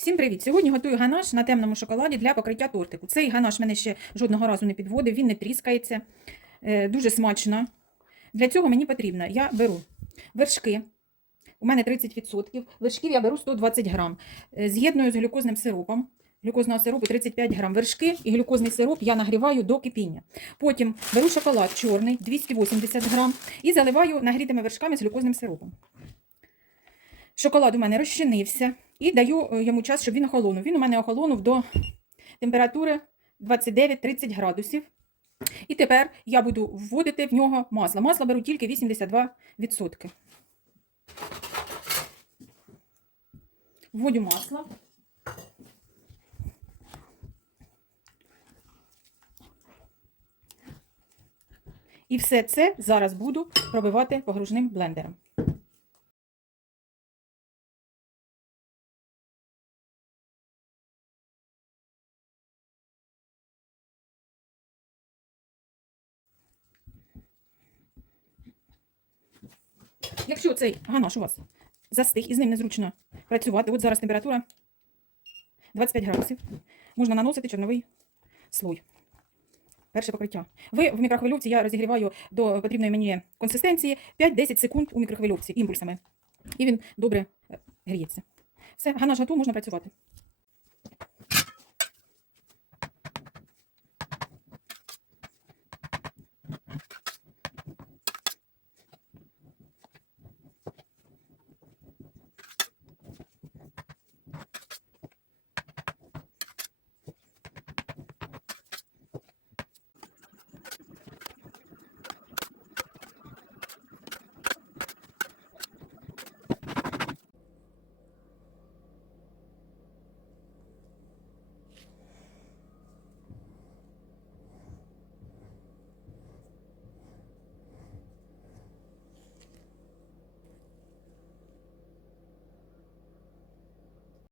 Всім привіт! Сьогодні готую ганаш на темному шоколаді для покриття тортику. Цей ганаш мене ще жодного разу не підводив, він не тріскається, е, дуже смачно. Для цього мені потрібно, я беру вершки, у мене 30%, вершків я беру 120 грам, Е, з'єдную з глюкозним сиропом. Глюкозного сиропу 35 грам. Вершки і глюкозний сироп я нагріваю до кипіння. Потім беру шоколад чорний 280 грам і заливаю нагрітими вершками з глюкозним сиропом. Шоколад у мене розчинився і даю е, йому час, щоб він охолонув. Він у мене охолонув до температури 29-30 градусів. І тепер я буду вводити в нього масло. Масло беру тільки 82%. Вводю масло. І все це зараз буду пробивати погружним блендером. Якщо цей ганаш у вас застиг і з ним незручно працювати, от зараз температура 25 градусів, можна наносити чорновий слой. Перше покриття. Ви в мікрохвильовці я розігріваю до потрібної мені консистенції 5-10 секунд у мікрохвильовці імпульсами. І він добре е, гріється. Все, ганаш готов, можна працювати.